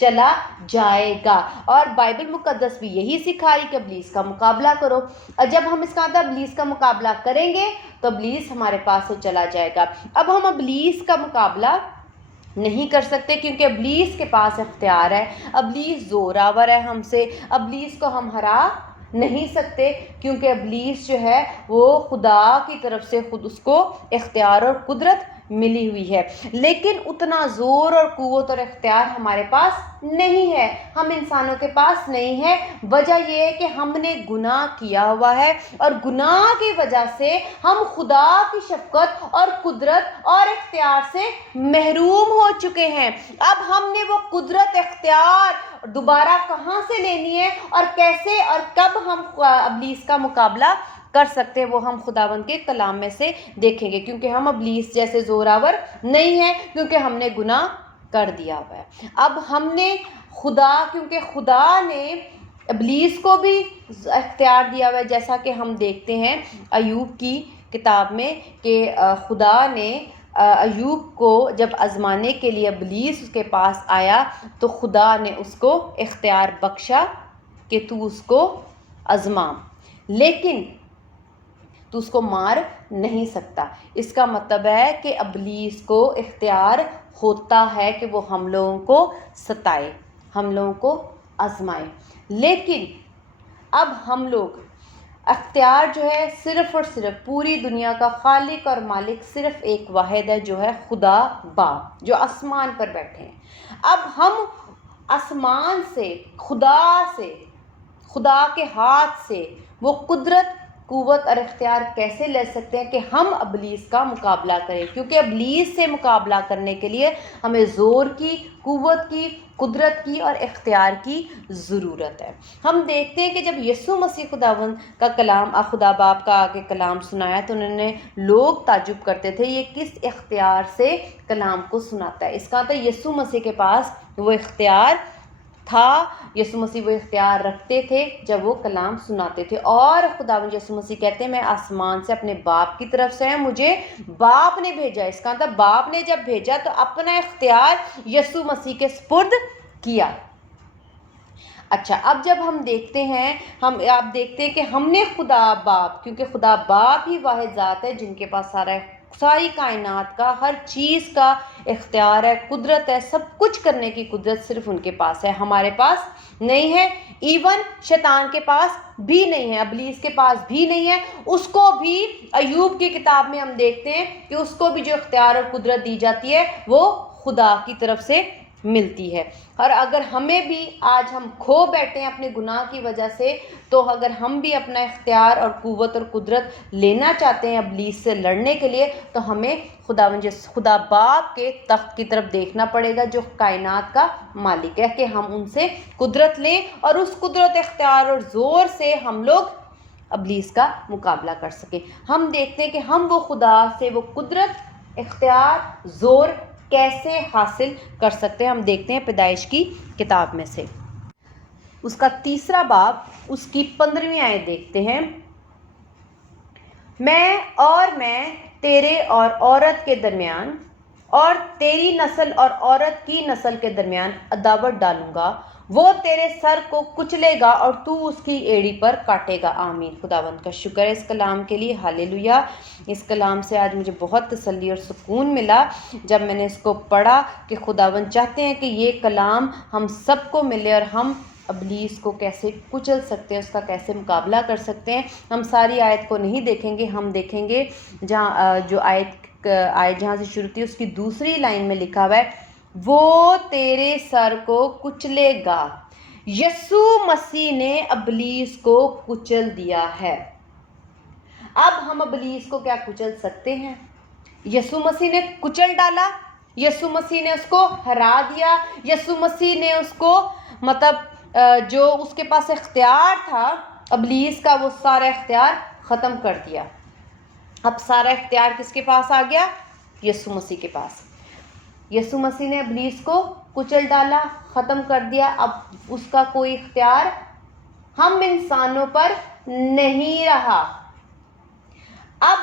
چلا جائے گا. اور بائبل مقدس بھی یہی سکھائی کہ ابلیس کا مقابلہ کرو. اور جب ہم اس کا ابلیس کا مقابلہ کریں گے تو ابلیس ہمارے پاس سے چلا جائے گا. اب ہم ابلیس کا مقابلہ نہیں کر سکتے کیونکہ ابلیس کے پاس اختیار ہے. ابلیس زوراور ہے ہم سے. ابلیس کو ہم ہرا نہیں سکتے کیونکہ ابلیس جو ہے وہ خدا کی طرف سے خود اس کو اختیار اور قدرت ملی ہوئی ہے. لیکن اتنا زور اور قوت اور اختیار ہمارے پاس نہیں ہے. ہم انسانوں کے پاس نہیں ہے. وجہ یہ ہے کہ ہم نے گناہ کیا ہوا ہے اور گناہ کی وجہ سے ہم خدا کی شفقت اور قدرت اور اختیار سے محروم ہو چکے ہیں. اب ہم نے وہ قدرت اختیار دوبارہ کہاں سے لینی ہے اور کیسے اور کب ہم ابلیس کا مقابلہ کر سکتے ہیں وہ ہم خداوند کے کلام میں سے دیکھیں گے. کیونکہ ہم ابلیس جیسے زوراور نہیں ہیں کیونکہ ہم نے گناہ کر دیا ہوا ہے. اب ہم نے کیونکہ خدا نے ابلیس کو بھی اختیار دیا ہوا ہے جیسا کہ ہم دیکھتے ہیں ایوب کی کتاب میں کہ خدا نے ایوب کو جب آزمانے کے لیے ابلیس اس کے پاس آیا تو خدا نے اس کو اختیار بخشا کہ تو اس کو آزما لیکن تو اس کو مار نہیں سکتا. اس کا مطلب ہے کہ ابلیس کو اختیار ہوتا ہے کہ وہ ہم لوگوں کو ستائے, ہم لوگوں کو آزمائے. لیکن اب ہم لوگ اختیار جو ہے صرف اور صرف پوری دنیا کا خالق اور مالک صرف ایک واحد ہے جو ہے خدا باپ جو آسمان پر بیٹھے ہیں. اب ہم آسمان سے خدا کے ہاتھ سے وہ قدرت قوت اور اختیار کیسے لے سکتے ہیں کہ ہم ابلیس کا مقابلہ کریں. کیونکہ ابلیس سے مقابلہ کرنے کے لیے ہمیں زور کی, قوت کی, قدرت کی اور اختیار کی ضرورت ہے. ہم دیکھتے ہیں کہ جب یسوع مسیح خداوند کا کلام خدا باپ کا آگے کلام سنایا تو انہوں نے لوگ تعجب کرتے تھے یہ کس اختیار سے کلام کو سناتا ہے. اس کا تو یسوع مسیح کے پاس وہ اختیار تھا, یسوع مسیح وہ اختیار رکھتے تھے جب وہ کلام سناتے تھے. اور خداوند یسوع مسیح کہتے ہیں میں آسمان سے اپنے باپ کی طرف سے ہوں, مجھے باپ نے بھیجا. اس کا مطلب باپ نے جب بھیجا تو اپنا اختیار یسوع مسیح کے سپرد کیا. اچھا, اب جب ہم دیکھتے ہیں آپ دیکھتے ہیں کہ ہم نے خدا باپ, کیونکہ خدا باپ ہی واحد ذات ہے جن کے پاس ساری کائنات کا ہر چیز کا اختیار ہے, قدرت ہے, سب کچھ کرنے کی قدرت صرف ان کے پاس ہے, ہمارے پاس نہیں ہے. ایون شیطان کے پاس بھی نہیں ہے, ابلیس کے پاس بھی نہیں ہے. اس کو بھی ایوب کی کتاب میں ہم دیکھتے ہیں کہ اس کو بھی جو اختیار اور قدرت دی جاتی ہے وہ خدا کی طرف سے ملتی ہے. اور اگر ہمیں بھی آج ہم کھو بیٹھے ہیں اپنے گناہ کی وجہ سے, تو اگر ہم بھی اپنا اختیار اور قوت اور قدرت لینا چاہتے ہیں ابلیس سے لڑنے کے لیے تو ہمیں خدا باپ کے تخت کی طرف دیکھنا پڑے گا جو کائنات کا مالک ہے, کہ ہم ان سے قدرت لیں اور اس قدرت, اختیار اور زور سے ہم لوگ ابلیس کا مقابلہ کر سکیں. ہم دیکھتے ہیں کہ ہم وہ خدا سے وہ قدرت, اختیار, زور کیسے حاصل کر سکتے ہیں. ہم دیکھتے ہیں پیدائش کی کتاب میں سے اس کا 3 باب اس کی 15ویں آیت دیکھتے ہیں. میں تیرے اور عورت کے درمیان اور تیری نسل اور عورت کی نسل کے درمیان عداوت ڈالوں گا, وہ تیرے سر کو کچلے گا اور تو اس کی ایڑی پر کاٹے گا. آمین. خداوند کا شکر ہے اس کلام کے لیے. ہاللیلویا. اس کلام سے آج مجھے بہت تسلی اور سکون ملا جب میں نے اس کو پڑھا کہ خداوند چاہتے ہیں کہ یہ کلام ہم سب کو ملے اور ہم ابلیس کو کیسے کچل سکتے ہیں, اس کا کیسے مقابلہ کر سکتے ہیں. ہم ساری آیت کو نہیں دیکھیں گے, ہم دیکھیں گے جو آیت جہاں سے شروع تھی اس کی دوسری لائن میں لکھا ہوا ہے وہ تیرے سر کو کچلے گا. یسوع مسیح نے ابلیس کو کچل دیا ہے. اب ہم ابلیس کو کیا کچل سکتے ہیں؟ یسوع مسیح نے کچل ڈالا, یسوع مسیح نے اس کو ہرا دیا, یسوع مسیح نے اس کو جو اس کے پاس اختیار تھا ابلیس کا وہ سارا اختیار ختم کر دیا. اب سارا اختیار کس کے پاس آ گیا؟ یسوع مسیح کے پاس. یسوع مسیح نے ابلیس کو کچل ڈالا, ختم کر دیا. اب اس کا کوئی اختیار ہم انسانوں پر نہیں رہا. اب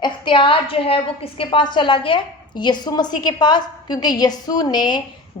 اختیار جو ہے وہ کس کے پاس چلا گیا؟ یسوع مسیح کے پاس, کیونکہ یسوع نے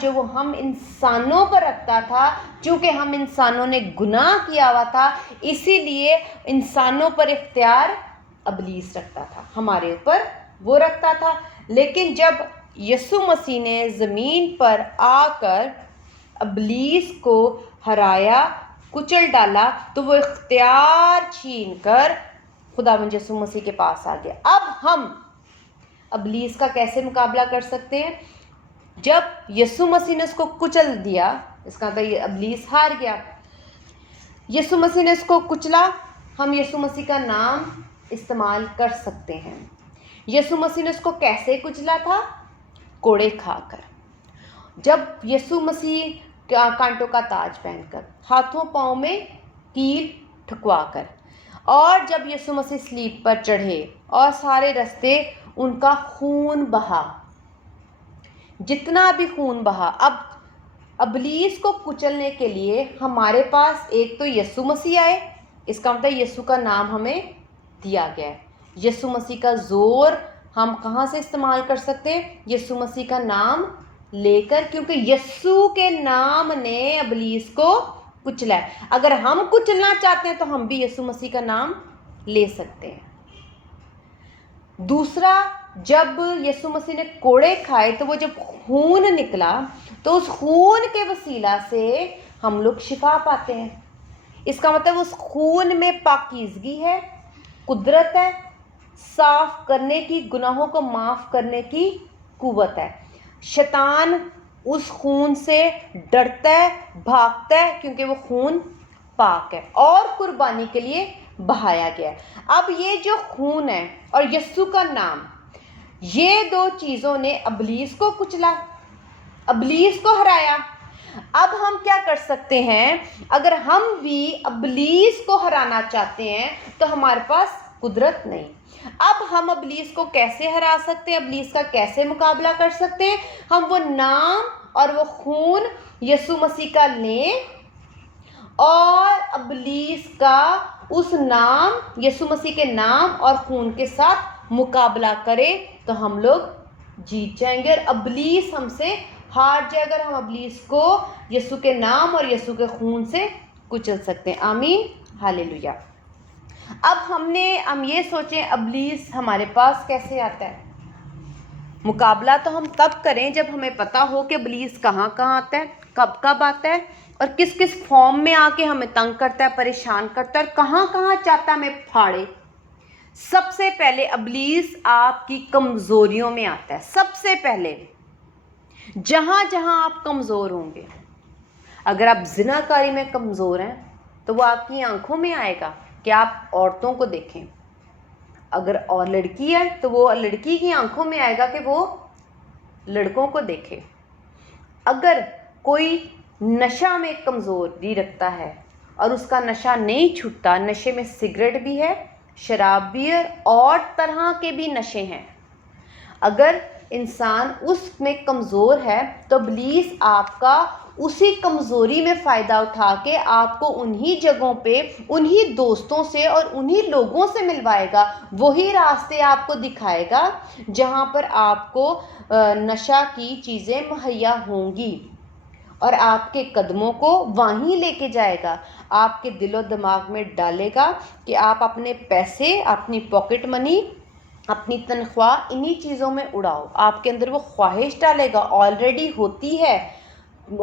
جو وہ ہم انسانوں پر رکھتا تھا، چونکہ ہم انسانوں نے گناہ کیا ہوا تھا، اسی لیے انسانوں پر اختیار ابلیس رکھتا تھا، ہمارے اوپر وہ رکھتا تھا۔ لیکن جب یسوع مسیح نے زمین پر آ کر ابلیس کو ہرایا، کچل ڈالا، تو وہ اختیار چھین کر خداوند یسوع مسیح کے پاس آ گیا۔ اب ہم ابلیس کا کیسے مقابلہ کر سکتے ہیں؟ جب یسوع مسیح نے اس کو کچل دیا، اس کا مطلب یہ ابلیس ہار گیا۔ یسوع مسیح نے اس کو کچلا، ہم یسوع مسیح کا نام استعمال کر سکتے ہیں۔ یسوع مسیح نے اس کو کیسے کچلا تھا؟ کوڑے کھا کر۔ جب یسوع مسیح کانٹوں کا تاج پہن کر، ہاتھوں پاؤں میں کیل ٹھکوا کر، اور جب یسوع مسیح صلیب پر چڑھے اور سارے رستے ان کا خون بہا، جتنا بھی خون بہا، اب ابلیس کو کچلنے کے لیے ہمارے پاس ایک تو یسوع مسیح آئے، اس کا مطلب یسوع کا نام ہمیں دیا گیا ہے۔ یسوع مسیح کا زور ہم کہاں سے استعمال کر سکتے ہیں؟ یسوع مسیح کا نام لے کر، کیونکہ یسوع کے نام نے ابلیس کو کچلا ہے۔ اگر ہم کچلنا چاہتے ہیں تو ہم بھی یسوع مسیح کا نام لے سکتے ہیں۔ دوسرا، جب یسوع مسیح نے کوڑے کھائے تو وہ جب خون نکلا تو اس خون کے وسیلہ سے ہم لوگ شفا پاتے ہیں۔ اس کا مطلب اس خون میں پاکیزگی ہے، قدرت ہے، صاف کرنے کی، گناہوں کو معاف کرنے کی قوت ہے۔ شیطان اس خون سے ڈرتا ہے، بھاگتا ہے، کیونکہ وہ خون پاک ہے اور قربانی کے لیے بہایا گیا ہے۔ اب یہ جو خون ہے اور یسوع کا نام، یہ دو چیزوں نے ابلیس کو کچلا، ابلیس کو ہرایا۔ اب ہم کیا کر سکتے ہیں؟ اگر ہم بھی ابلیس کو ہرانا چاہتے ہیں تو ہمارے پاس قدرت نہیں۔ اب ہم ابلیس کو کیسے ہرا سکتے ہیں؟ ابلیس کا کیسے مقابلہ کر سکتے ہیں؟ ہم وہ نام اور وہ خون یسوع مسیح کا لیں اور ابلیس کا اس نام، یسوع مسیح کے نام اور خون کے ساتھ مقابلہ کریں تو ہم لوگ جیت جائیں گے اور ابلیس ہم سے ہار جائے گا۔ ہم ابلیس کو یسوع کے نام اور یسوع کے خون سے کچل سکتے ہیں۔ آمین، ہاللیلویہ۔ اب ہم یہ سوچیں ابلیس ہمارے پاس کیسے آتا ہے؟ مقابلہ تو ہم تب کریں جب ہمیں پتہ ہو کہ ابلیس کہاں کہاں آتا ہے، کب کب آتا ہے اور کس کس فارم میں آ کے ہمیں تنگ کرتا ہے، پریشان کرتا ہے اور کہاں کہاں چاہتا ہے ہمیں پھاڑے۔ سب سے پہلے ابلیس آپ کی کمزوریوں میں آتا ہے۔ سب سے پہلے جہاں جہاں آپ کمزور ہوں گے، اگر آپ زنا کاری میں کمزور ہیں تو وہ آپ کی آنکھوں میں آئے گا کہ آپ عورتوں کو دیکھیں۔ اگر اور لڑکی ہے تو وہ لڑکی کی آنکھوں میں آئے گا کہ وہ لڑکوں کو دیکھے۔ اگر کوئی نشہ میں کمزوری رکھتا ہے اور اس کا نشہ نہیں چھوٹتا، نشے میں سگریٹ بھی ہے، شراب بھی ہے اور طرح کے بھی نشے ہیں، اگر انسان اس میں کمزور ہے تو ابلیس آپ کا اسی کمزوری میں فائدہ اٹھا کے آپ کو انہی جگہوں پہ، انہی دوستوں سے اور انہی لوگوں سے ملوائے گا، وہی راستے آپ کو دکھائے گا جہاں پر آپ کو نشہ کی چیزیں مہیا ہوں گی اور آپ کے قدموں کو وہیں لے کے جائے گا۔ آپ کے دل و دماغ میں ڈالے گا کہ آپ اپنے پیسے، اپنی پاکٹ منی، اپنی تنخواہ انہی چیزوں میں اڑاؤ۔ آپ کے اندر وہ خواہش ڈالے گا، آلریڈی ہوتی ہے،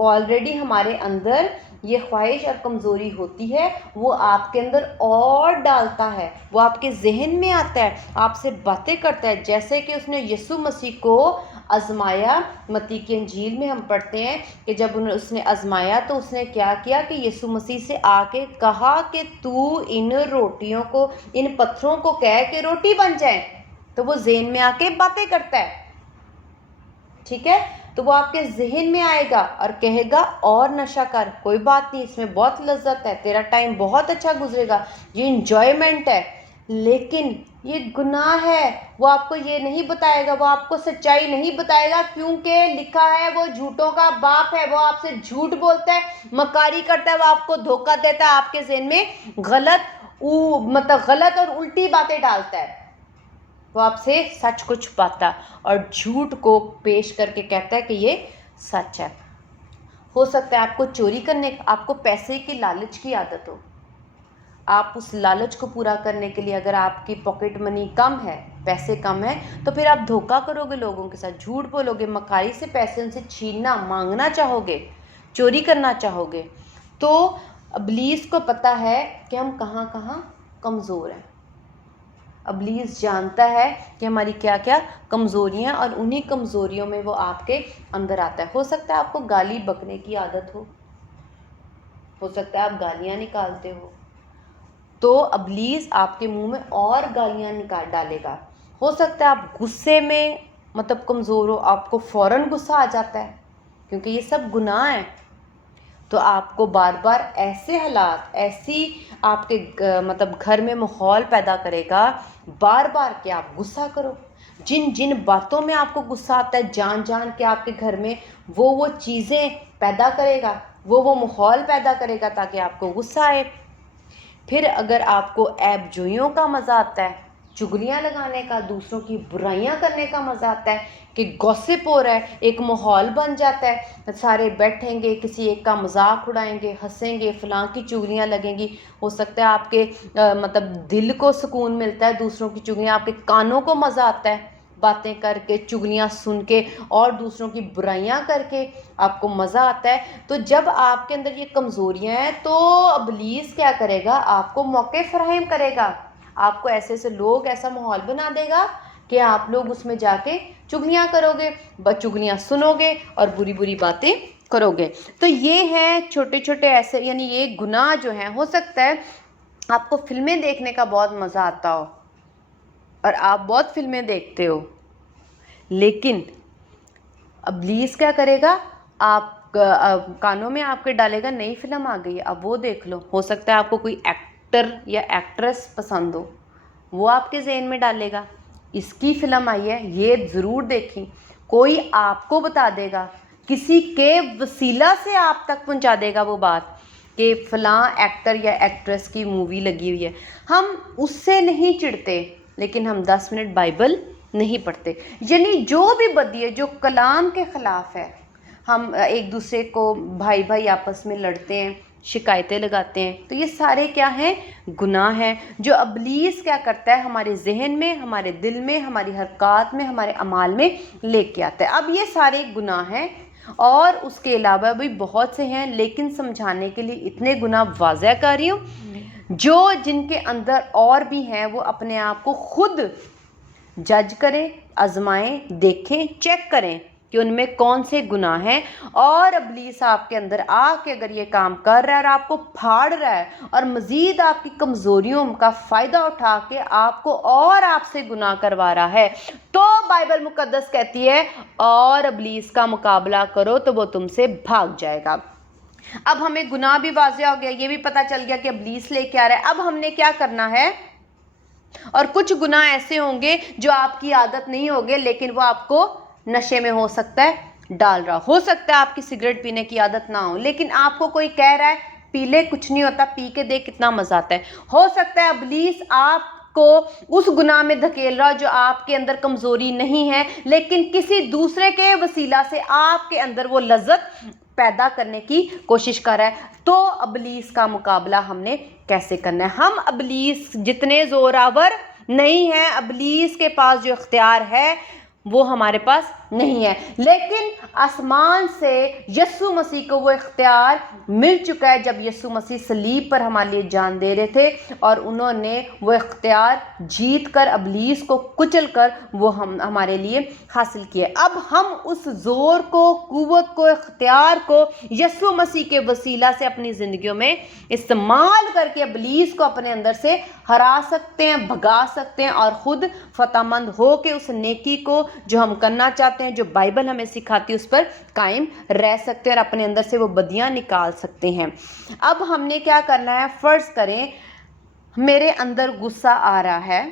آلریڈی ہمارے اندر یہ خواہش اور کمزوری ہوتی ہے، وہ آپ کے اندر اور ڈالتا ہے، وہ آپ کے ذہن میں آتا ہے، آپ سے باتیں کرتا ہے، جیسے کہ اس نے یسوع مسیح کو آزمایا۔ متی کی انجیل میں ہم پڑھتے ہیں کہ جب اس نے آزمایا تو اس نے کیا کیا کہ یسوع مسیح سے آ کے کہا کہ تو ان روٹیوں کو، ان پتھروں کو کہہ کہ روٹی بن جائیں، تو وہ ذہن میں آ کے باتیں کرتا ہے، ٹھیک ہے؟ تو وہ آپ کے ذہن میں آئے گا اور کہے گا اور نشہ کر، کوئی بات نہیں، اس میں بہت لذت ہے، تیرا ٹائم بہت اچھا گزرے گا، یہ انجوائمنٹ ہے، لیکن یہ گناہ ہے۔ وہ آپ کو یہ نہیں بتائے گا، وہ آپ کو سچائی نہیں بتائے گا، کیونکہ لکھا ہے وہ جھوٹوں کا باپ ہے، وہ آپ سے جھوٹ بولتا ہے، مکاری کرتا ہے، وہ آپ کو دھوکہ دیتا ہے، آپ کے ذہن میں غلط اور الٹی باتیں ڈالتا ہے۔ وہ آپ سے سچ کو چھپاتا اور جھوٹ کو پیش کر کے کہتا ہے کہ یہ سچ ہے. ہو سکتا ہے آپ کو چوری کرنے، آپ کو پیسے کی لالچ کی عادت ہو. آپ اس لالچ کو پورا کرنے کے لیے اگر آپ کی پاکٹ منی کم ہے، پیسے کم ہیں، تو پھر آپ دھوکہ کرو گے لوگوں کے ساتھ، جھوٹ بولو گے، مکاری سے پیسے ان سے چھیننا، مانگنا چاہو گے، چوری کرنا چاہو گے. تو ابلیس کو پتہ ہے کہ ہم کہاں کہاں کمزور ہیں. ابلیس جانتا ہے کہ ہماری کیا کیا کمزوریاں، اور انہی کمزوریوں میں وہ آپ کے اندر آتا ہے. ہو سکتا ہے آپ کو گالی بکنے کی عادت ہو سکتا ہے آپ گالیاں نکالتے ہو، تو ابلیس آپ کے منہ میں اور گالیاں نکال ڈالے گا. ہو سکتا ہے آپ غصے میں مطلب کمزور ہو، آپ کو فوراً غصہ آ جاتا ہے، کیونکہ یہ سب گناہ ہیں. تو آپ کو بار بار ایسے حالات، ایسی آپ کے مطلب گھر میں ماحول پیدا کرے گا بار بار کہ آپ غصہ کرو. جن جن باتوں میں آپ کو غصہ آتا ہے، جان جان کے آپ کے گھر میں وہ چیزیں پیدا کرے گا، وہ ماحول پیدا کرے گا تاکہ آپ کو غصہ آئے. پھر اگر آپ کو عیب جوئیوں کا مزہ آتا ہے، چگلیاں لگانے کا، دوسروں کی برائیاں کرنے کا مزہ آتا ہے کہ گوسپ ہو رہا ہے، ایک ماحول بن جاتا ہے، سارے بیٹھیں گے، کسی ایک کا مذاق اڑائیں گے، ہنسیں گے، فلاں کی چگلیاں لگیں گی. ہو سکتا ہے آپ کے مطلب دل کو سکون ملتا ہے دوسروں کی چگلیاں، آپ کے کانوں کو مزہ آتا ہے باتیں کر کے، چگلیاں سن کے، اور دوسروں کی برائیاں کر کے آپ کو مزہ آتا ہے. تو جب آپ کے اندر یہ کمزوریاں ہیں تو ابلیس کیا کرے گا؟ آپ کو موقع فراہم کرے گا، آپ کو ایسے ایسے لوگ، ایسا ماحول بنا دے گا کہ آپ لوگ اس میں جا کے چگلیاں کرو گے، چگلیاں سنو گے اور بری بری باتیں کرو گے. تو یہ ہیں چھوٹے چھوٹے ایسے، یعنی یہ گناہ جو ہیں. ہو سکتا ہے آپ کو فلمیں دیکھنے کا بہت مزہ آتا ہو اور آپ بہت فلمیں دیکھتے ہو، لیکن ابلیس کیا کرے گا؟ آپ کانوں میں آپ کے ڈالے گا نئی فلم آ گئی ہے، اب وہ دیکھ لو. ہو سکتا ہے آپ کو کوئی ایکٹر یا ایکٹریس پسند ہو، وہ آپ کے ذہن میں ڈالے گا اس کی فلم آئی ہے، یہ ضرور دیکھیں. کوئی آپ کو بتا دے گا، کسی کے وسیلہ سے آپ تک پہنچا دے گا وہ بات کہ فلاں ایکٹر یا ایکٹریس کی مووی لگی ہوئی ہے. ہم اس سے نہیں چڑھتے، لیکن ہم 10 منٹ بائبل نہیں پڑھتے. یعنی جو بھی بدی ہے، جو کلام کے خلاف ہے، ہم ایک دوسرے کو، بھائی بھائی آپس میں لڑتے ہیں، شکایتیں لگاتے ہیں، تو یہ سارے کیا ہیں؟ گناہ ہیں، جو ابلیس کیا کرتا ہے؟ ہمارے ذہن میں، ہمارے دل میں، ہماری حرکات میں، ہمارے اعمال میں لے کے آتا ہے. اب یہ سارے گناہ ہیں، اور اس کے علاوہ بھی بہت سے ہیں، لیکن سمجھانے کے لیے اتنے گناہ واضح کر رہی ہوں. جن کے اندر اور بھی ہیں، وہ اپنے آپ کو خود جج کریں، آزمائیں، دیکھیں، چیک کریں کہ ان میں کون سے گناہ ہیں. اور ابلیس آپ کے اندر آ کے اگر یہ کام کر رہا ہے اور آپ کو پھاڑ رہا ہے اور مزید آپ کی کمزوریوں کا فائدہ اٹھا کے آپ کو اور آپ سے گناہ کروا رہا ہے، تو بائبل مقدس کہتی ہے اور ابلیس کا مقابلہ کرو تو وہ تم سے بھاگ جائے گا. اب ہمیں گناہ بھی واضح ہو گیا، یہ بھی پتہ چل گیا کہ ابلیس لے کے آ رہا ہے. اب ہم نے کیا کرنا ہے؟ اور کچھ گناہ ایسے ہوں گے جو آپ کی عادت نہیں ہوگے، لیکن وہ آپ کو نشے میں ہو سکتا ہے ڈال رہا. ہو سکتا ہے آپ کی سگریٹ پینے کی عادت نہ ہو، لیکن آپ کو کوئی کہہ رہا ہے پی لے، کچھ نہیں ہوتا، پی کے دیکھ کتنا مزہ آتا ہے. ہو سکتا ہے ابلیس آپ کو اس گناہ میں دھکیل رہا جو آپ کے اندر کمزوری نہیں ہے، لیکن کسی دوسرے کے وسیلہ سے آپ کے اندر وہ لذت پیدا کرنے کی کوشش کر رہا ہے. تو ابلیس کا مقابلہ ہم نے کیسے کرنا ہے؟ ہم ابلیس جتنے زوراور نہیں ہیں، ابلیس کے پاس جو اختیار ہے وہ ہمارے پاس نہیں ہے، لیکن آسمان سے یسوع مسیح کو وہ اختیار مل چکا ہے جب یسوع مسیح صلیب پر ہمارے لیے جان دے رہے تھے، اور انہوں نے وہ اختیار جیت کر، ابلیس کو کچل کر وہ ہمارے لیے حاصل کیا. اب ہم اس زور کو، قوت کو، اختیار کو یسوع مسیح کے وسیلہ سے اپنی زندگیوں میں استعمال کر کے ابلیس کو اپنے اندر سے ہرا سکتے ہیں، بھگا سکتے ہیں، اور خود فتح مند ہو کے اس نیکی کو جو ہم کرنا چاہتے ہیں، جو بائبل ہمیں سکھاتی ہے، اس پر قائم رہ سکتے ہیں اور اپنے اندر سے وہ بدیاں نکال سکتے ہیں. اب ہم نے کیا کرنا ہے؟ فرض کریں میرے اندر غصہ آ رہا ہے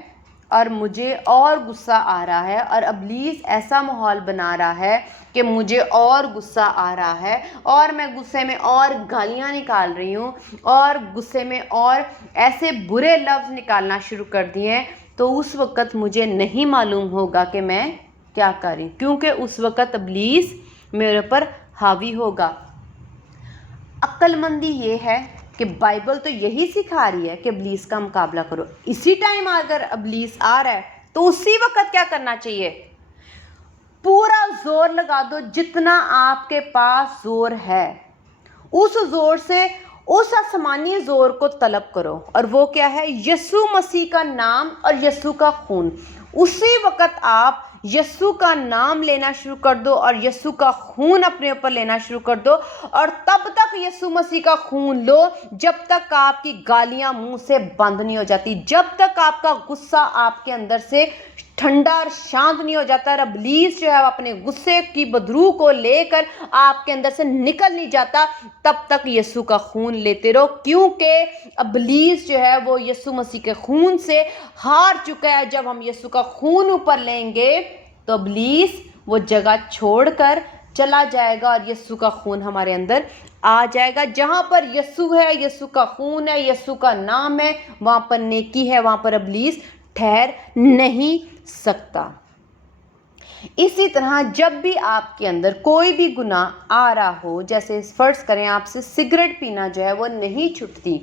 اور مجھے اور غصہ آ رہا ہے، اور ابلیس ایسا ماحول بنا رہا ہے کہ مجھے اور غصہ آ رہا ہے، اور میں غصے میں اور گالیاں نکال رہی ہوں، اور غصے میں اور ایسے برے لفظ نکالنا شروع کر دیے ہیں تو اس وقت مجھے نہیں معلوم ہوگا کہ میں کیا کریں، کیونکہ اس وقت ابلیس میرے پر حاوی ہوگا۔ عقل مندی یہ ہے کہ بائبل تو یہی سکھا رہی ہے کہ ابلیس کا مقابلہ کرو، اسی ٹائم اگر ابلیس آ رہا ہے تو اسی وقت کیا کرنا چاہیے؟ پورا زور لگا دو، جتنا آپ کے پاس زور ہے اس زور سے اس آسمانی زور کو طلب کرو، اور وہ کیا ہے؟ یسوع مسیح کا نام اور یسوع کا خون۔ اسی وقت آپ یسوع کا نام لینا شروع کر دو اور یسوع کا خون اپنے اوپر لینا شروع کر دو، اور تب تک یسوع مسیح کا خون لو جب تک آپ کی گالیاں منہ سے بند نہیں ہو جاتی، جب تک آپ کا غصہ آپ کے اندر سے ٹھنڈا اور شانت نہیں ہو جاتا، اور ابلیس جو ہے اپنے غصے کی بدرو کو لے کر آپ کے اندر سے نکل نہیں جاتا، تب تک یسوع کا خون لیتے رہو، کیونکہ ابلیس جو ہے وہ یسوع مسیح کے خون سے ہار چکا ہے۔ جب ہم یسوع کا خون اوپر لیں گے تو ابلیس وہ جگہ چھوڑ کر چلا جائے گا، اور یسوع کا خون ہمارے اندر آ جائے گا۔ جہاں پر یسوع ہے، یسوع کا خون ہے، یسوع کا نام ہے، وہاں پر نیکی ہے، وہاں پر ابلیس ٹھہر نہیں سکتا۔ اسی طرح جب بھی آپ کے اندر کوئی بھی گناہ آ رہا ہو، جیسے فرض کریں آپ سے سگریٹ پینا جو ہے وہ نہیں چھٹتی،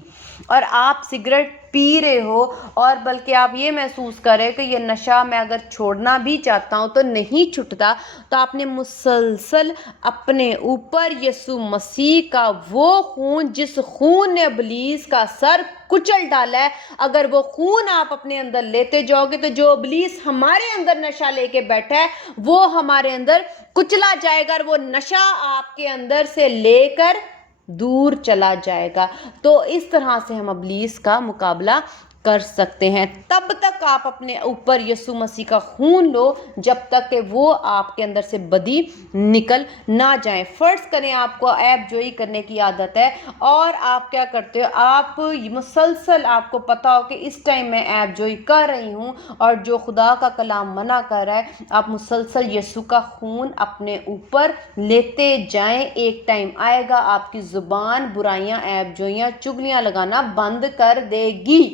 اور آپ سگریٹ پی رہے ہو اور بلکہ آپ یہ محسوس کر رہے کہ یہ نشہ میں اگر چھوڑنا بھی چاہتا ہوں تو نہیں چھٹتا، تو آپ نے مسلسل اپنے اوپر یسوع مسیح کا وہ خون، جس خون نے ابلیس کا سر کچل ڈالا ہے، اگر وہ خون آپ اپنے اندر لیتے جاؤ گے تو جو ابلیس ہمارے اندر نشہ لے کے بیٹھا ہے وہ ہمارے اندر کچلا جائے گا، اور وہ نشہ آپ کے اندر سے لے کر دور چلا جائے گا۔ تو اس طرح سے ہم ابلیس کا مقابلہ کر سکتے ہیں۔ تب تک آپ اپنے اوپر یسوع مسیح کا خون لو جب تک کہ وہ آپ کے اندر سے بدی نکل نہ جائیں۔ فرض کریں آپ کو عیب جوئی کرنے کی عادت ہے، اور آپ کیا کرتے ہو؟ آپ مسلسل، آپ کو پتا ہو کہ اس ٹائم میں عیب جوئی کر رہی ہوں اور جو خدا کا کلام منع کر رہا ہے، آپ مسلسل یسوع کا خون اپنے اوپر لیتے جائیں۔ ایک ٹائم آئے گا آپ کی زبان برائیاں، عیب جوئیاں، چغلیاں لگانا بند کر دے گی۔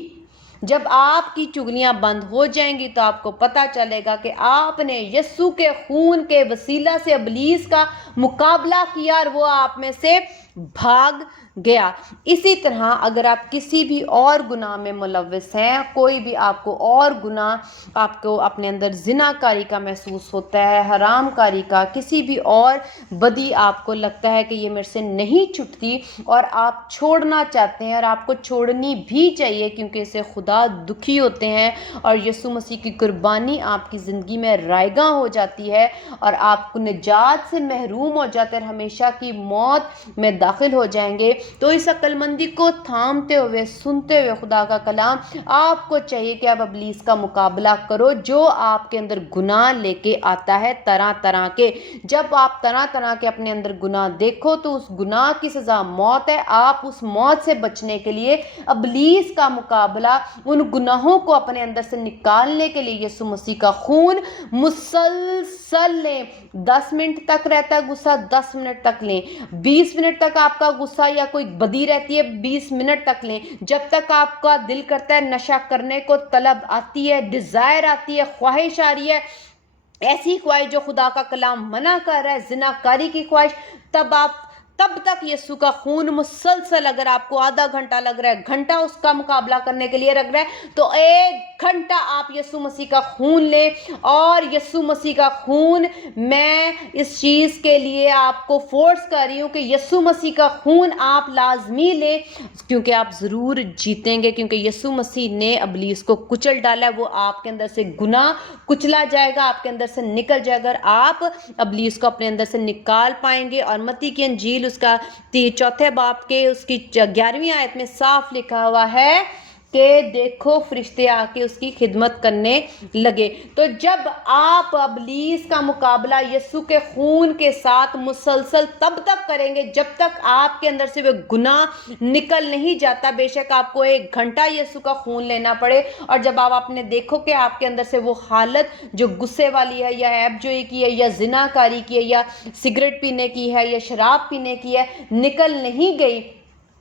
جب آپ کی چغلیاں بند ہو جائیں گی تو آپ کو پتا چلے گا کہ آپ نے یسوع کے خون کے وسیلہ سے ابلیس کا مقابلہ کیا اور وہ آپ میں سے بھاگ گیا۔ اسی طرح اگر آپ کسی بھی اور گناہ میں ملوث ہیں، کوئی بھی آپ کو اور گناہ، آپ کو اپنے اندر زنا کاری کا محسوس ہوتا ہے، حرام کاری کا، کسی بھی اور بدی آپ کو لگتا ہے کہ یہ میرے سے نہیں چھٹتی اور آپ چھوڑنا چاہتے ہیں، اور آپ کو چھوڑنی بھی چاہیے کیونکہ اسے خدا دکھی ہوتے ہیں، اور یسوع مسیح کی قربانی آپ کی زندگی میں رائگاں ہو جاتی ہے اور آپ کو نجات سے محروم ہو جاتے ہیں، ہمیشہ کی موت میں داخل ہو جائیں گے، تو اس عقل مندی کو تھامتے ہوئے، سنتے ہوئے خدا کا کلام، آپ کو چاہیے کہ آپ ابلیس کا مقابلہ کرو جو آپ کے اندر گناہ لے کے آتا ہے طرح طرح کے۔ جب آپ طرح طرح کے اپنے اندر گناہ دیکھو تو اس گناہ کی سزا موت ہے۔ آپ اس موت سے بچنے کے لیے ابلیس کا مقابلہ، ان گناہوں کو اپنے اندر سے نکالنے کے لیے یسوع مسیح کا خون مسلسل لیں۔ 10 منٹ تک رہتا ہے غصہ، 10 منٹ تک لیں۔ 20 منٹ تک آپ کا غصہ یا کوئی بدی رہتی ہے، 20 منٹ تک لیں۔ جب تک آپ کا دل کرتا ہے، نشہ کرنے کو طلب آتی ہے، ڈیزائر آتی ہے، خواہش آ رہی ہے، ایسی خواہش جو خدا کا کلام منع کر رہا ہے، زنا کاری کی خواہش، تب تک یسوع کا خون مسلسل، اگر آپ کو آدھا گھنٹہ لگ رہا ہے، گھنٹہ اس کا مقابلہ کرنے کے لیے لگ رہا ہے، تو 1 گھنٹہ آپ یسوع مسیح کا خون لیں، اور یسوع مسیح کا خون، میں اس چیز کے لیے آپ کو فورس کر رہی ہوں کہ یسوع مسیح کا خون آپ لازمی لیں، کیونکہ آپ ضرور جیتیں گے، کیونکہ یسوع مسیح نے ابلیس کو کچل ڈالا ہے۔ وہ آپ کے اندر سے گناہ کچلا جائے گا، آپ کے اندر سے نکل جائے گا، اور آپ ابلیس کو اپنے اندر سے نکال پائیں گے۔ اور متی کی انجیل اس کا 4 باب کے اس کی 11ویں آیت میں صاف لکھا ہوا ہے کہ دیکھو فرشتے آ کے اس کی خدمت کرنے لگے۔ تو جب آپ ابلیس کا مقابلہ یسوع کے خون کے ساتھ مسلسل تب تک کریں گے جب تک آپ کے اندر سے وہ گناہ نکل نہیں جاتا، بے شک آپ کو 1 گھنٹہ یسوع کا خون لینا پڑے، اور جب آپ اپنے دیکھو کہ آپ کے اندر سے وہ حالت جو غصے والی ہے، یا عیب جوئی کی ہے، یا زنا کاری کی ہے، یا سگریٹ پینے کی ہے، یا شراب پینے کی ہے، نکل نہیں گئی،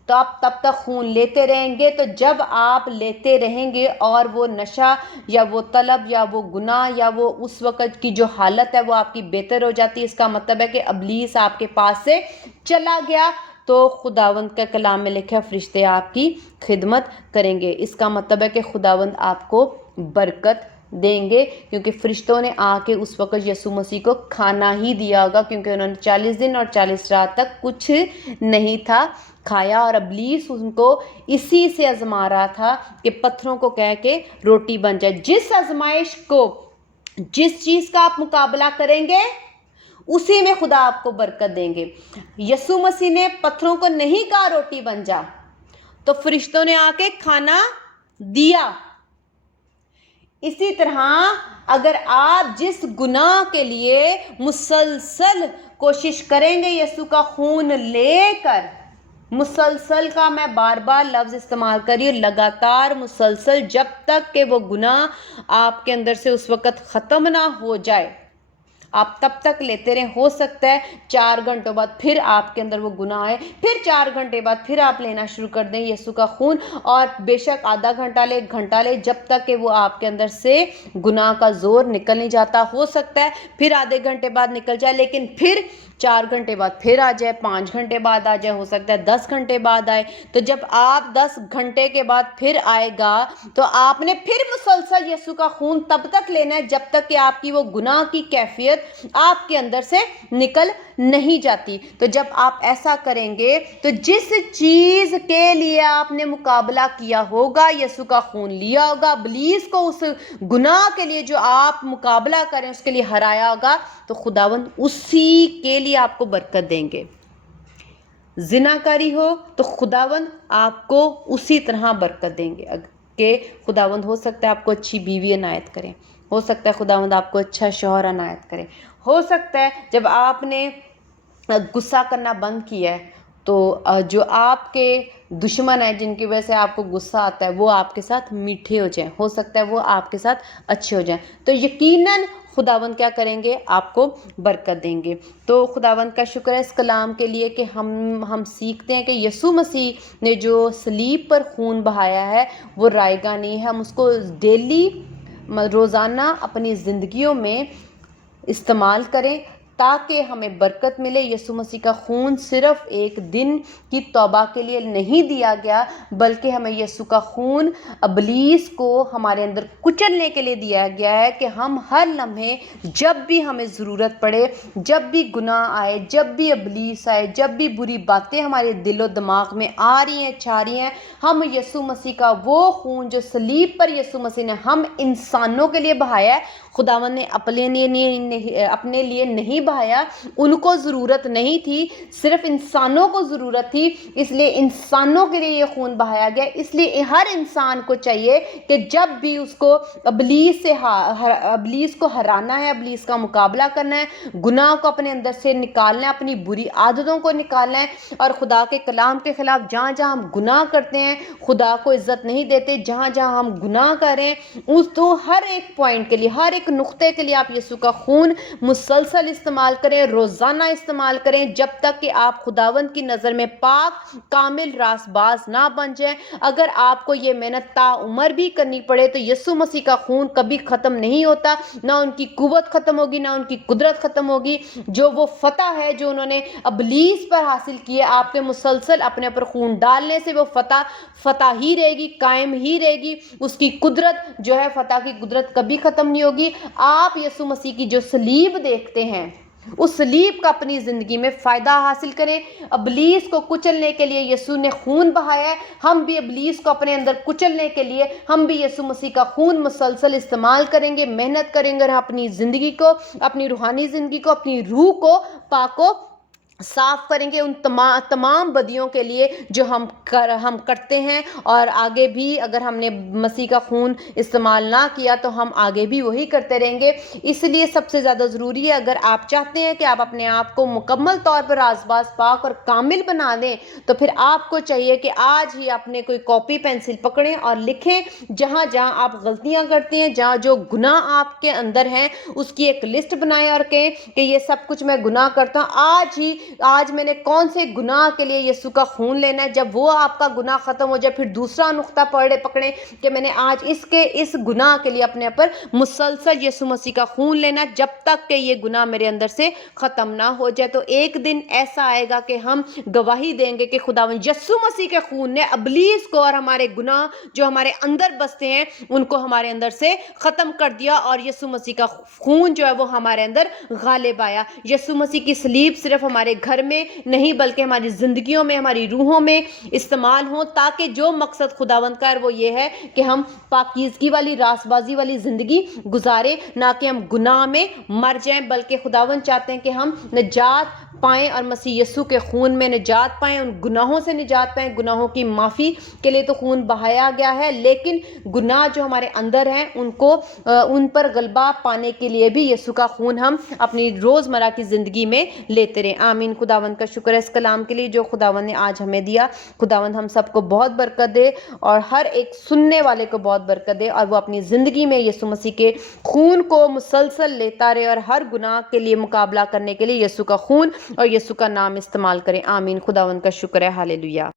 تو آپ تب تک خون لیتے رہیں گے. تو جب آپ لیتے رہیں گے اور وہ نشہ یا وہ طلب یا وہ گناہ یا وہ اس وقت کی جو حالت ہے وہ آپ کی بہتر ہو جاتی ہے، اس کا مطلب ہے کہ ابلیس آپ کے پاس سے چلا گیا. تو خداوند کا کلام میں لکھا فرشتے آپ کی خدمت کریں گے. اس کا مطلب ہے کہ خداوند آپ کو برکت دیں گے، کیونکہ فرشتوں نے آ کے اس وقت یسوع مسیح کو کھانا ہی دیا ہوگا، کیونکہ انہوں نے 40 دن اور 40 رات تک کچھ نہیں تھا کھایا، اور ابلیس ان کو اسی سے آزما رہا تھا کہ پتھروں کو کہہ کے روٹی بن جائے. جس آزمائش کو، جس چیز کا آپ مقابلہ کریں گے اسی میں خدا آپ کو برکت دیں گے. یسوع مسیح نے پتھروں کو نہیں کہا روٹی بن جا، تو فرشتوں نے آ کے کھانا دیا. اسی طرح اگر آپ جس گناہ کے لیے مسلسل کوشش کریں گے یسوع کا خون لے کر، مسلسل کا میں بار بار لفظ استعمال کر رہی ہوں، لگاتار مسلسل، جب تک کہ وہ گناہ آپ کے اندر سے اس وقت ختم نہ ہو جائے، آپ تب تک لیتے رہیں. ہو سکتا ہے 4 گھنٹوں بعد پھر آپ کے اندر وہ گناہ آئے، پھر 4 گھنٹے بعد پھر آپ لینا شروع کر دیں یسوع کا خون، اور بے شک آدھا گھنٹہ لے، 1 گھنٹہ لے، جب تک کہ وہ آپ کے اندر سے گناہ کا زور نکل نہیں جاتا. ہو سکتا ہے پھر آدھے گھنٹے بعد نکل جائے، لیکن پھر 4 گھنٹے بعد پھر آ جائے، 5 گھنٹے بعد آ جائے، ہو سکتا ہے 10 گھنٹے بعد آئے. تو جب آپ 10 گھنٹے کے بعد پھر آئے گا تو آپ نے پھر مسلسل یسوع کا خون تب تک لینا ہے جب تک کہ آپ کی وہ گناہ کی کیفیت آپ کے اندر سے نکل نہیں جاتی. تو جب آپ ایسا کریں گے تو جس چیز کے لیے آپ نے مقابلہ کیا ہوگا، یسوع کا خون لیا ہوگا، ابلیس کو اس گناہ کے لیے جو آپ مقابلہ کریں اس کے لیے ہرایا ہوگا، تو خداوند اسی کے لیے آپ کو برکت دیں گے. زنا کاری ہو تو خداوند آپ کو اسی طرح برکت دیں گے. کہ خداوند ہو سکتا ہے آپ کو اچھی بیوی عنایت کریں، ہو سکتا ہے خداوند آپ کو اچھا شوہر عنایت کریں، ہو سکتا ہے جب آپ نے غصہ کرنا بند کیا ہے تو جو آپ کے دشمن ہیں جن کی وجہ سے آپ کو غصہ آتا ہے وہ آپ کے ساتھ میٹھے ہو جائیں، ہو سکتا ہے وہ آپ کے ساتھ اچھے ہو جائیں. تو یقیناً خداوند کیا کریں گے؟ آپ کو برکت دیں گے. تو خداوند کا شکر ہے اس کلام کے لیے کہ ہم سیکھتے ہیں کہ یسوع مسیح نے جو صلیب پر خون بہایا ہے وہ رائے گاہ نہیں ہے. ہم اس کو ڈیلی، روزانہ اپنی زندگیوں میں استعمال کریں تاکہ ہمیں برکت ملے. یسوع مسیح کا خون صرف ایک دن کی توبہ کے لیے نہیں دیا گیا، بلکہ ہمیں یسوع کا خون ابلیس کو ہمارے اندر کچلنے کے لیے دیا گیا ہے کہ ہم ہر لمحے جب بھی ہمیں ضرورت پڑے، جب بھی گناہ آئے، جب بھی ابلیس آئے، جب بھی بری باتیں ہمارے دل و دماغ میں آ رہی ہیں، چھا رہی ہیں، ہم یسوع مسیح کا وہ خون جو صلیب پر یسوع مسیح نے ہم انسانوں کے لیے بہایا ہے، خداوند نے اپنے لیے نہیں بہایا. ان کو ضرورت نہیں تھی، صرف انسانوں کو ضرورت تھی، اس لیے انسانوں کے لیے یہ خون بہایا گیا. اس لیے ہر انسان کو چاہیے کہ جب بھی اس کو ابلیس کو ہرانا ہے، ابلیس کا مقابلہ کرنا ہے، گناہ کو اپنے اندر سے نکالنا ہے، اپنی بری عادتوں کو نکالنا ہے، اور خدا کے کلام کے خلاف جہاں جہاں ہم گناہ کرتے ہیں خدا کو عزت نہیں دیتے، جہاں جہاں ہم گناہ کریں اس تو ہر ایک پوائنٹ کے لیے، ہر ایک نقطے کے لیے آپ یسوع کا خون مسلسل استعمال کریں، روزانہ استعمال کریں، جب تک کہ آپ خداوند کی نظر میں پاک، کامل، راست باز نہ بن جائیں. اگر آپ کو یہ محنت تا عمر بھی کرنی پڑے تو یسوع مسیح کا خون کبھی ختم نہیں ہوتا، نہ ان کی قوت ختم ہوگی، نہ ان کی قدرت ختم ہوگی. جو وہ فتح ہے جو انہوں نے ابلیس پر حاصل کی ہے، آپ کے مسلسل اپنے اوپر خون ڈالنے سے وہ فتح ہی رہے گی، قائم ہی رہے گی. اس کی قدرت جو ہے، فتح کی قدرت کبھی ختم نہیں ہوگی. آپ یسوع مسیح کی جو صلیب دیکھتے ہیں اس صلیب کا اپنی زندگی میں فائدہ حاصل کریں. ابلیس کو کچلنے کے لیے یسوع نے خون بہایا ہے، ہم بھی ابلیس کو اپنے اندر کچلنے کے لیے ہم بھی یسوع مسیح کا خون مسلسل استعمال کریں گے، محنت کریں گے، اور اپنی زندگی کو، اپنی روحانی زندگی کو، اپنی روح کو پاک و صاف کریں گے ان تمام بدیوں کے لیے جو ہم کرتے ہیں. اور آگے بھی اگر ہم نے مسیح کا خون استعمال نہ کیا تو ہم آگے بھی وہی کرتے رہیں گے. اس لیے سب سے زیادہ ضروری ہے، اگر آپ چاہتے ہیں کہ آپ اپنے آپ کو مکمل طور پر راست باز، پاک اور کامل بنا دیں، تو پھر آپ کو چاہیے کہ آج ہی اپنے کوئی کاپی پینسل پکڑیں اور لکھیں، جہاں جہاں آپ غلطیاں کرتے ہیں، جہاں جو گناہ آپ کے اندر ہیں اس کی ایک لسٹ بنائیں اور کہیں کہ یہ سب کچھ میں گناہ کرتا ہوں. آج ہی آج میں نے کون سے گناہ کے لیے یسوع کا خون لینا ہے. جب وہ آپ کا گناہ ختم ہو جائے پھر دوسرا نقطہ پکڑیں کہ میں نے آج اس گناہ کے لیے اپنے پر مسلسل یسوع مسیح کا خون لینا جب تک کہ یہ گناہ میرے اندر سے ختم نہ ہو جائے. تو ایک دن ایسا آئے گا کہ ہم گواہی دیں گے کہ خداوند یسوع مسیح کے خون نے ابلیس کو اور ہمارے گناہ جو ہمارے اندر بستے ہیں ان کو ہمارے اندر سے ختم کر دیا, اور یسوع مسیح کا خون جو ہے وہ ہمارے اندر غالب آیا. یسوع مسیح کی صلیب صرف ہمارے گھر میں نہیں بلکہ ہماری زندگیوں میں, ہماری روحوں میں استعمال ہوں, تاکہ جو مقصد خداوند کا ہے وہ یہ ہے کہ ہم پاکیزگی والی, راست بازی والی زندگی گزارے, نہ کہ ہم گناہ میں مر جائیں, بلکہ خداوند چاہتے ہیں کہ ہم نجات پائیں اور مسیح یسوع کے خون میں نجات پائیں, ان گناہوں سے نجات پائیں. گناہوں کی معافی کے لیے تو خون بہایا گیا ہے, لیکن گناہ جو ہمارے اندر ہیں ان پر غلبہ پانے کے لیے بھی یسوع کا خون ہم اپنی روزمرہ کی زندگی میں لیتے رہیں. آمین. خداوند کا شکر ہے اس کلام کے لیے جو خداوند نے آج ہمیں دیا. خداوند ہم سب کو بہت برکت دے اور ہر ایک سننے والے کو بہت برکت دے, اور وہ اپنی زندگی میں یسوع مسیح کے خون کو مسلسل لیتا رہے اور ہر گناہ کے لیے مقابلہ کرنے کے لیے یسوع کا خون اور یسوع کا نام استعمال کریں. آمین. خداوند کا شکر ہے. ہاللیلویا.